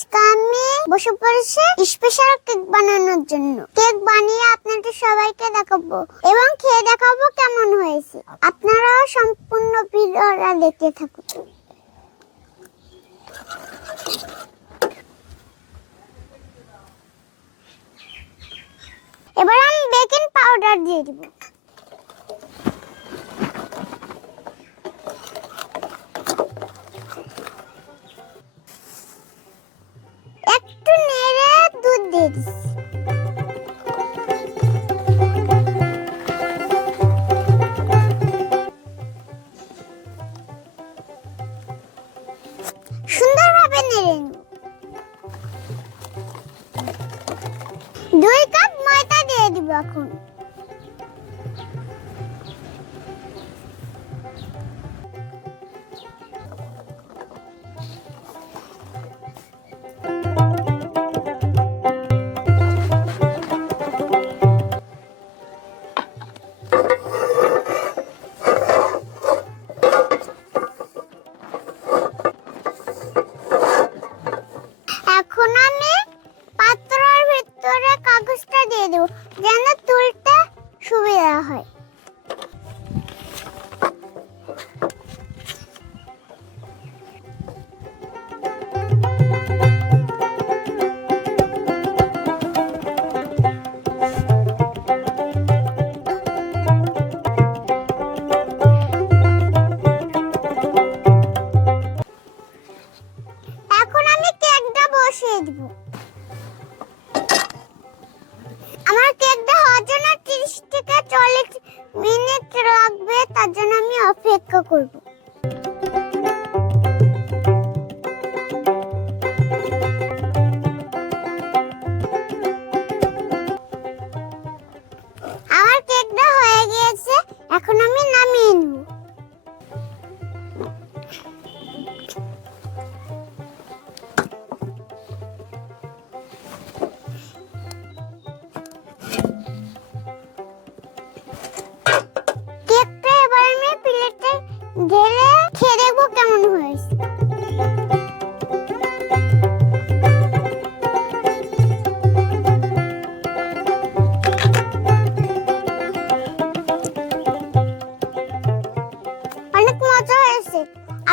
আজকে আমি বসে পড়েছি স্পেশাল কেক বানানোর জন্য। কেক বানিয়ে আপনাদের সবাইকে দেখাবো এবং খেয়ে দেখাবো কেমন হয়েছে। আপনারাও সম্পূর্ণ ভিডিওটা দেখতে থাকুন। এবার আমি বেকিং পাউডার দিয়ে দিব। দুধ দিয়ে দিচ্ছি সুন্দরভাবে নেড়ে নিব দুই কাপ ময়দা দিয়ে দিব এখন এখন বসিয়ে দিব। আমার কেকটা হওয়ার জন্য তিরিশ থেকে চল্লিশ মিনিট লাগবে, তার জন্য আমি অপেক্ষা করব। আমার কেকটা হয়ে গিয়েছে, এখন আমি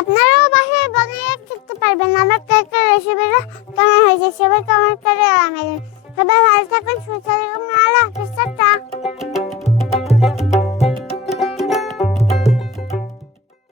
আপনারাও বাসায় বানিয়ে খেতে পারবেন আমার কেকের রেসিপিটা কেমন হয়েছে? সবাই কেমন